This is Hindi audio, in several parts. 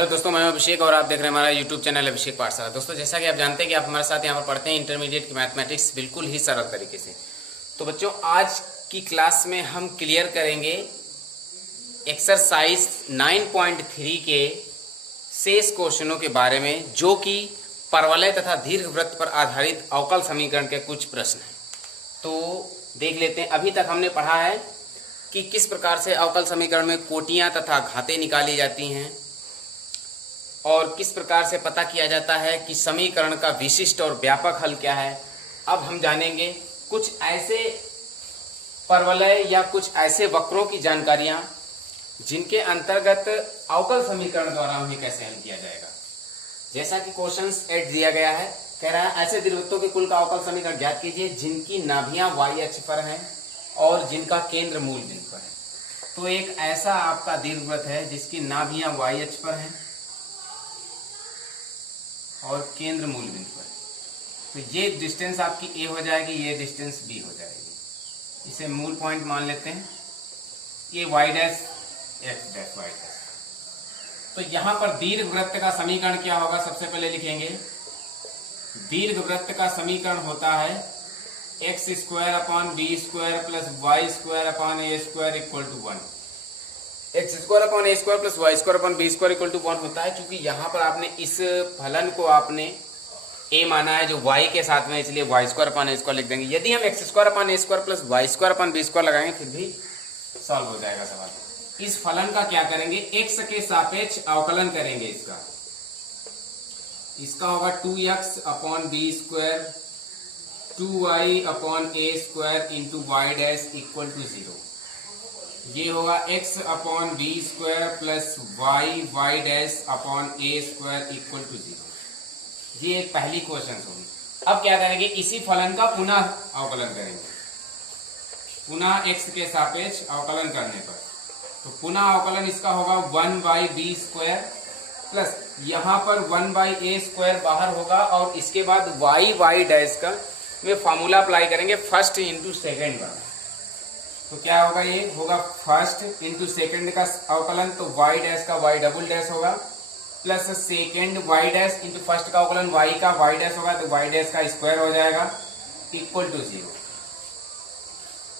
हेलो दोस्तों, मैं अभिषेक और आप देख रहे हैं हमारा यूट्यूब चैनल अभिषेक पाठशाला। दोस्तों, जैसा कि आप जानते हैं कि आप हमारे साथ यहाँ पर पढ़ते हैं इंटरमीडिएट की मैथमेटिक्स बिल्कुल ही सरल तरीके से। तो बच्चों, आज की क्लास में हम क्लियर करेंगे एक्सरसाइज 9.3 के शेष क्वेश्चनों के बारे में, जो कि परवलय तथा दीर्घवृत्त पर आधारित अवकल समीकरण के कुछ प्रश्न हैं। तो देख लेते हैं। अभी तक हमने पढ़ा है कि किस प्रकार से अवकल समीकरण में कोटियाँ तथा घातें निकाली जाती हैं और किस प्रकार से पता किया जाता है कि समीकरण का विशिष्ट और व्यापक हल क्या है। अब हम जानेंगे कुछ ऐसे परवलय या कुछ ऐसे वक्रों की जानकारियां जिनके अंतर्गत अवकल समीकरण द्वारा उन्हें कैसे हल किया जाएगा। जैसा कि क्वेश्चन 8 दिया गया है, कह रहा है ऐसे दीर्घवृत्तों के कुल का अवकल समीकरण ज्ञात कीजिए जिनकी नाभियां y अक्ष पर हैं और जिनका केंद्र मूल बिंदु पर है। तो एक ऐसा आपका दीर्घवृत्त है जिसकी नाभियां y अक्ष पर हैं और केंद्र मूल बिंदु पर। तो ये डिस्टेंस आपकी a हो जाएगी, ये डिस्टेंस b हो जाएगी। इसे मूल पॉइंट मान लेते हैं। ये y dash x dash y dash. तो यहाँ पर दीर्घवृत्त का समीकरण क्या होगा, सबसे पहले लिखेंगे। दीर्घवृत्त का समीकरण होता है x square upon B square plus Y square upon A square equal to 1। X square upon A square plus Y square upon B square equal to 1 होता है, क्योंकि यहाँ पर आपने इस फलन को आपने a माना है जो y के साथ में, इसलिए वाई स्क्वायर अपॉन ए स्क्वायर लिख देंगे। यदि हम एक्स स्क्वायर अपॉन ए square plus Y square upon B square लगाएंगे फिर भी सॉल्व हो जाएगा सवाल। इस फलन का क्या करेंगे, x के सापेक्ष अवकलन करेंगे। इसका होगा 2x upon B square 2y upon A square into y dash equal to 0। ये होगा x upon B square plus Y dash upon A square equal to 0। ये एक पहली क्वेश्चन होगी। अब क्या करेंगे, इसी फलन का पुनः अवकलन करेंगे। पुनः x के सापेक्ष अवकलन करने पर तो पुनः अवकलन इसका होगा 1 बाई बी स्क्वायर प्लस यहाँ पर 1 बाई ए स्क्वायर बाहर होगा और इसके बाद वाई डैश का में फॉर्मूला अप्लाई करेंगे, फर्स्ट इंटू सेकेंड वाला। तो क्या होगा, ये होगा फर्स्ट इंटू सेकेंड का अवकलन, तो वाई डैश का वाई डबल डैश होगा plus second y dash into first का अवकलन वाई का वाई डैश होगा, तो वाई डैश का स्क्वायर हो जाएगा इक्वल टू 0।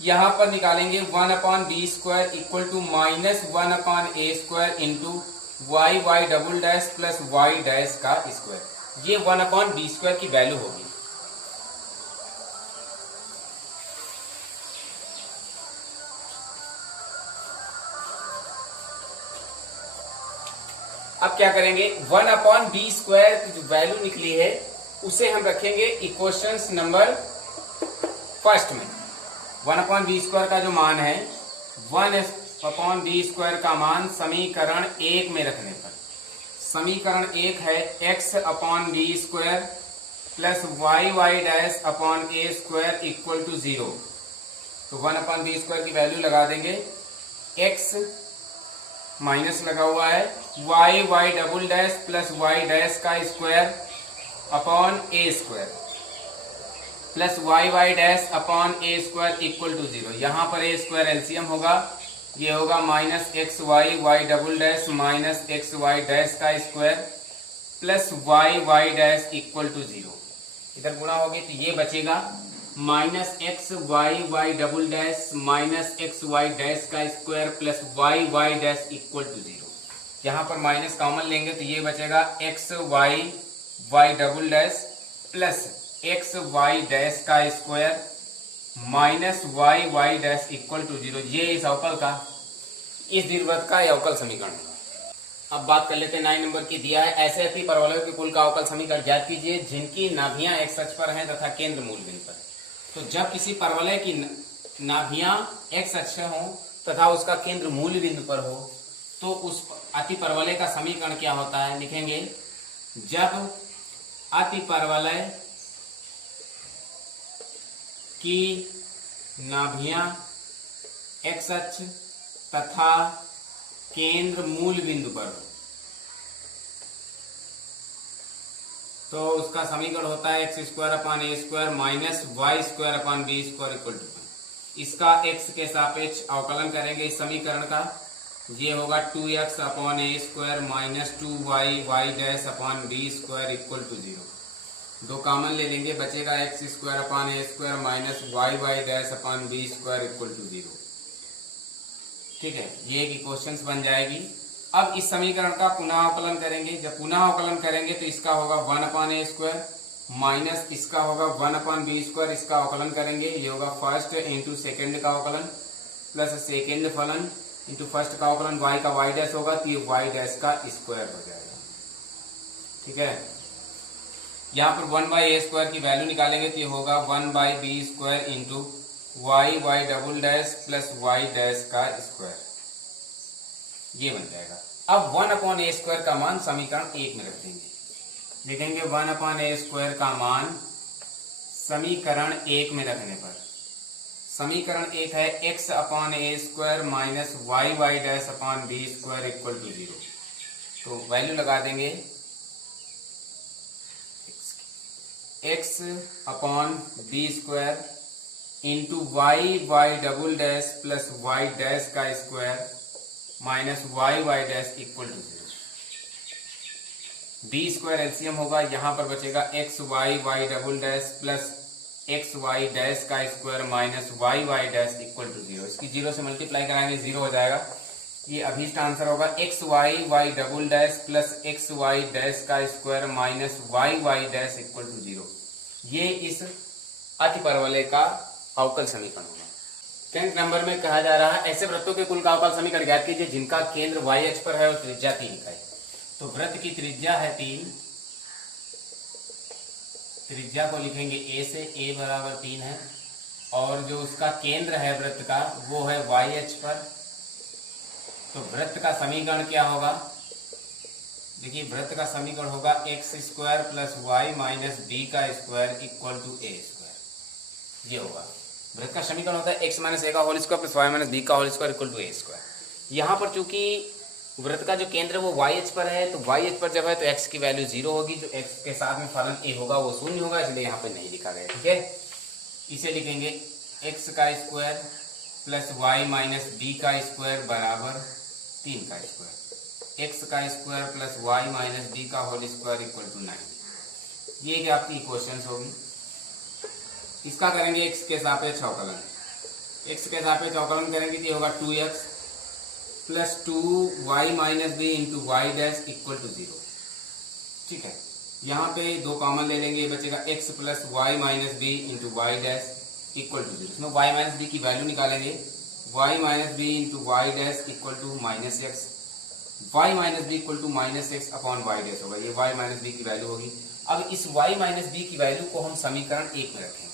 यहाँ पर निकालेंगे 1 upon B square equal to minus 1 upon A square into Y double dash plus Y dash का स्क्वायर। ये 1 अपॉन बी स्क्वायर की वैल्यू होगी। अब क्या करेंगे, 1 अपॉन बी स्क्वायर की जो वैल्यू निकली है उसे हम रखेंगे इक्वेशंस नंबर फर्स्ट में। 1 अपॉन बी स्क्वायर का जो मान है, 1 अपॉन बी स्क्वायर का मान समीकरण 1 में रखने पर, समीकरण 1 है x upon B square plus Y dash upon A square equal to 0। तो 1 अपॉन बी स्क्वायर की वैल्यू लगा देंगे, x माइनस लगा हुआ है Y double dash plus Y dash का square upon A square plus Y dash upon A square equal to 0। यहाँ पर ए स्क्वायर एलसीएम होगा, ये होगा minus x Y double dash minus x Y dash का square plus Y dash equal to 0। इधर गुणा होगी तो ये बचेगा minus x Y double dash minus x Y dash का square plus Y dash equal to 0। यहाँ पर माइनस कॉमन लेंगे तो ये बचेगा X Y double dash plus X Y dash का square minus Y dash equal to 0। ये इस अवकल का, इस दीर्घवृत्त का अवकल समीकरण होगा। अब बात कर लेते हैं 9 नंबर की। दिया है ऐसे अपनी परवलयों के कुल का अवकल समीकरण ज्ञात कीजिए जिनकी नाभियां x अक्ष पर हैं तथा केंद्र मूल बिंदु पर। तो जब किसी परवलय की नाभियां x अक्ष हों तथा उसका केंद्र मूल बिंदु पर हो तो उस अति परवलय का समीकरण क्या होता है, लिखेंगे। जब अति परवलय की नाभियां x अक्ष तथा केंद्र मूल बिंदु पर हो तो उसका समीकरण होता है x square upon A square minus y square upon B square equal to 1। इसका x के सापेक्ष अवकलन करेंगे इस समीकरण का, ये होगा 2x upon A square minus 2y y dash upon B square equal to 0। दो कॉमन ले लेंगे, बचेगा x square upon A square minus Y dash upon B square equal to 0। ठीक है, ये एक इक्वेशन बन जाएगी। अब इस समीकरण का पुनः अवकलन करेंगे। जब पुनः अवकलन करेंगे तो इसका होगा 1 अपॉन ए स्क्वायर माइनस इसका होगा 1 अपॉन बी स्क्वायर। इसका अवकलन करेंगे, ये होगा फर्स्ट इंटू सेकेंड का अवकलन प्लस सेकेंड फलन इंटू फर्स्ट का अवकलन। वाई का वाई डैश होगा तो ये वाई डैश का स्क्वायर हो जाएगा। ठीक है, यहाँ पर 1 बाई ए स्क्वायर की वैल्यू निकालेंगे तो ये होगा 1 by b square into Y double dash plus Y dash का स्क्वायर, ये बन जाएगा। अब 1 अपॉन ए स्क्वायर का मान समीकरण 1 में रख देंगे। लिखेंगे 1 अपॉन ए स्क्वायर का मान समीकरण 1 में रखने पर, समीकरण 1 है x upon A square minus Y dash upon B square equal to 0। तो वैल्यू लगा देंगे x upon B square into Y double dash plus Y dash का square minus Y dash equal to 0। B square LCM होगा, यहाँ पर बचेगा X Y double dash plus X Y dash का square minus Y dash equal to 0। इसकी 0 से मल्टीप्लाई कराएंगे 0 हो जाएगा। ये अभीष्ट आंसर होगा X Y double dash plus X Y dash का square minus Y dash equal to 0। ये इस अतिपरवलय का अवकल समीकरण होगा। 10th नंबर में कहा जा रहा है ऐसे वृत्तों के कुल का अवकल समीकरण ज्ञात कीजिए जिनका केंद्र वाई अक्ष पर है और त्रिज्या 3 का है। तो वृत्त की त्रिज्या है 3, त्रिज्या को लिखेंगे a से, a बराबर 3 है, और जो उसका केंद्र है वृत्त का वो है वाई अक्ष पर। तो वृत्त का समीकरण क्या होगा? देखिए वृत्त का समीकरण होगा x square plus Y minus B का square equal to A square. ये होगा वृत्त का समीकरण होता है एक्स माइनस ए का whole square plus Y minus B का whole square equal to A square. यहाँ पर चूंकि वृत्त का जो केंद्र है वो वाई एच पर है, तो वाई एच पर जब है तो एक्स की वैल्यू 0 होगी, जो एक्स के साथ में फलन ए होगा वो 0 होगा, इसलिए यहाँ पे नहीं लिखा गया। ठीक है, इसे लिखेंगे एक्स का square plus Y minus B का स्क्वायर बराबर 3 का स्क्वायर, एक्स का square plus Y minus B का होल स्क्वायर इक्वल टू 9। ये आपकी इक्वेशंस होगी। इसका करेंगे एक्स के सापेक्ष अवकलन। एक्स के सापेक्ष अवकलन करेंगे तो ये होगा 2x plus 2y minus b into y dash equal to 0। ठीक है, यहाँ पे दो कॉमन ले लेंगे, ये बचेगा x plus Y minus b into y dash equal to 0। इसमें y माइनस बी की वैल्यू निकालेंगे, y minus b into y dash equal to minus x, y minus B equal to minus x upon y dash होगा, ये y माइनस बी की वैल्यू होगी। अब इस y माइनस बी की वैल्यू को हम समीकरण 1 में रखेंगे।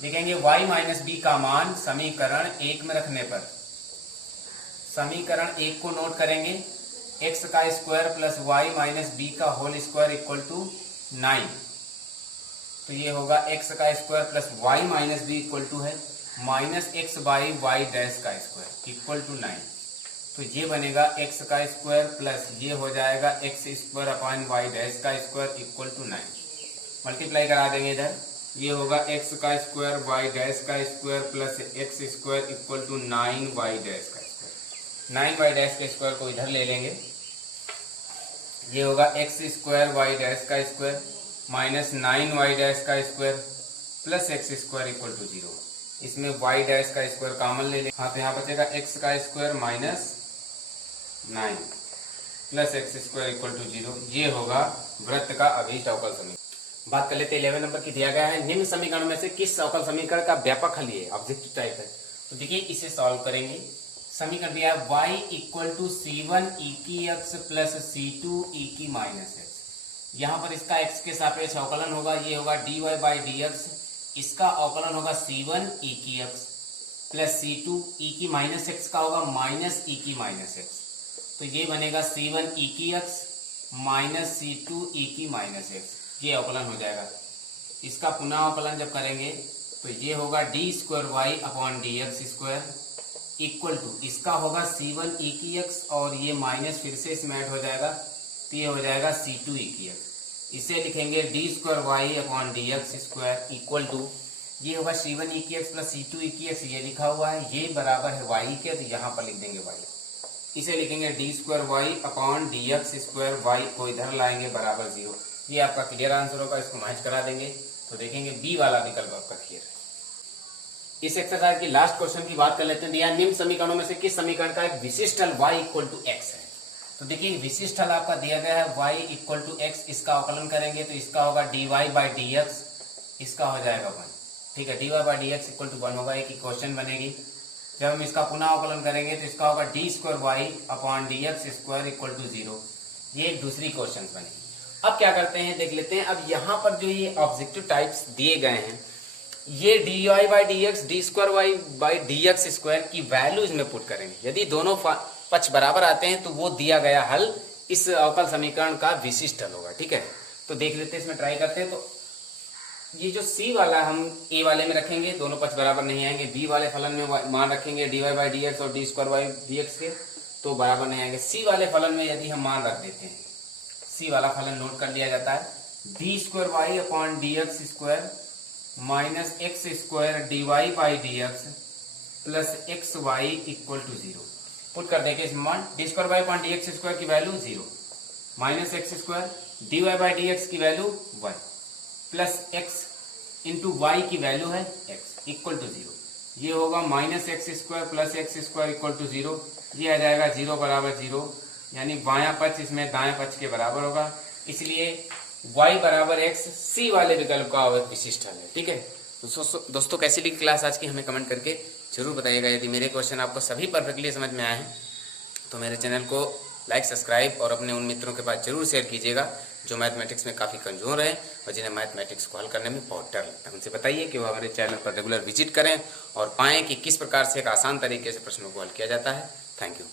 लिखेंगे y माइनस बी का मान समीकरण 1 में रखने पर, समीकरण 1 को नोट करेंगे, x का square plus Y minus B का होल स्क्वायर इक्वल टू 9। तो ये होगा x का square plus Y minus B equal to है minus X by Y dash का स्क्वायर इक्वल टू 9। तो ये बनेगा x का स्क्वायर प्लस ये हो जाएगा x square upon y dash का स्क्वायर इक्वल टू 9। मल्टीप्लाई करा देंगे इधर, ये होगा x का स्क्वायर वाई डैश का square plus x square equal to 9 y dash का स्क्वायर। 9 वाई डैश के स्क्वायर को इधर ले लेंगे, ये होगा एक्स स्क्वायर वाई डैश का स्क्वायर माइनस 9 वाई डैश का square plus x square equal to 0। इसमें वाई डैश का स्क्वायर कॉमन ले लेंगे, हाँ तो यहाँ बचेगा एक्स का square minus 9 plus x square equal to 0। ये होगा वृत्त का अभीष्ट अवकल समीकरण। बात कर लेते हैं 11 नंबर की। दिया गया है निम्न समीकरण में से किस अवकल समीकरण का व्यापक हल ये ऑब्जेक्टिव टाइप है। तो देखिए इसे सॉल्व करेंगे। समीकरण दिया है y equal to c1 e की x प्लस c2 e की माइनस x। यहाँ पर इसका x के सापेक्ष अवकलन होगा, ये होगा dy बाई dx, इसका अवकलन होगा c1 e की x प्लस c2 e की माइनस x का होगा माइनस e की माइनस x। तो ये बनेगा c1 e की x माइनस c2 e की माइनस x, ये अवकलन हो जाएगा। इसका पुनः अवकलन जब करेंगे तो ये होगा d square Y upon D x square equal to, इसका होगा c1 e की x और ये माइनस फिर से इसमें ऐड हो जाएगा, तो ये हो जाएगा c2 e की x। इसे लिखेंगे d square Y upon D x square equal to, ये होगा c1 e की x प्लस c2 e की x, ये लिखा हुआ है, ये बराबर है y के, तो यहाँ पर लिख देंगे y। इसे लिखेंगे d square Y upon D x square y को इधर लाएंगे बराबर 0। ये आपका क्लियर आंसर होगा, इसको मैच करा देंगे तो देखेंगे बी वाला विकल्प आपका क्लियर है। इस एक्सरसाइज की लास्ट क्वेश्चन की बात कर लेते हैं। दिया निम्न समीकरणों में से किस समीकरण का एक विशिष्ट हल y इक्वल टू एक्स है। तो देखिए विशिष्ट हल आपका दिया गया है y इक्वल टू एक्स, इसका अवकलन करेंगे तो इसका होगा dy बाई डी एक्स, इसका हो जाएगा 1। ठीक है, dy by D x equal to 1 होगा, एक इक्वेशन बनेगी। जब हम इसका पुनः अवकलन करेंगे तो इसका होगा d square Y upon D x square equal to 0। ये एक दूसरी क्वेश्चन बनेगी। अब क्या करते हैं देख लेते हैं। अब यहाँ पर जो ये ऑब्जेक्टिव टाइप्स दिए गए हैं, ये d Y by D x d square y by D x square की वैल्यू इसमें पुट करेंगे। यदि दोनों पक्ष बराबर आते हैं तो वो दिया गया हल इस अवकल समीकरण का विशिष्ट हल होगा। ठीक है, तो देख लेते हैं, इसमें ट्राई करते हैं। तो ये जो सी वाला हम ए वाले में रखेंगे, दोनों पक्ष बराबर नहीं आएंगे। बी वाले फलन में मान रखेंगे D Y by D X और D square Y D X के, तो बराबर नहीं आएंगे। सी वाले फलन में यदि हम मान रख देते हैं, सी वाला फलन नोट कर लिया जाता है, D square Y upon D x square minus X square D Y by D X plus X Y equal to 0। Put कर देंगे इसमें मान, D square Y upon D x square की value 0 minus X square D Y by D X की value 1 plus X into Y की वैल्यू है एक्स इक्वल टू 0। ये होगा minus X square plus x square equal to 0। ये आ जाएगा 0 बराबर 0, यानी बायां पक्ष इसमें दाएं पक्ष के बराबर होगा, इसलिए y बराबर x सी वाले विकल्प का विशिष्ट हल है। ठीक है दोस्तों, कैसी लगी क्लास आज की हमें कमेंट करके जरूर बताइएगा। यदि मेरे क्वेश्चन आपको सभी परफेक्टली समझ में आए हैं तो मेरे चैनल को लाइक सब्सक्राइब और अपने उन मित्रों के पास जरूर शेयर कीजिएगा जो मैथमेटिक्स में काफ़ी कमजोर हैं और जिन्हें मैथमेटिक्स को हल करने में बहुत डर लगता है। उनसे बताइए कि वो हमारे चैनल पर रेगुलर विजिट करें और पाएँ कि किस प्रकार से एक आसान तरीके से प्रश्नों को हल किया जाता है। Thank you.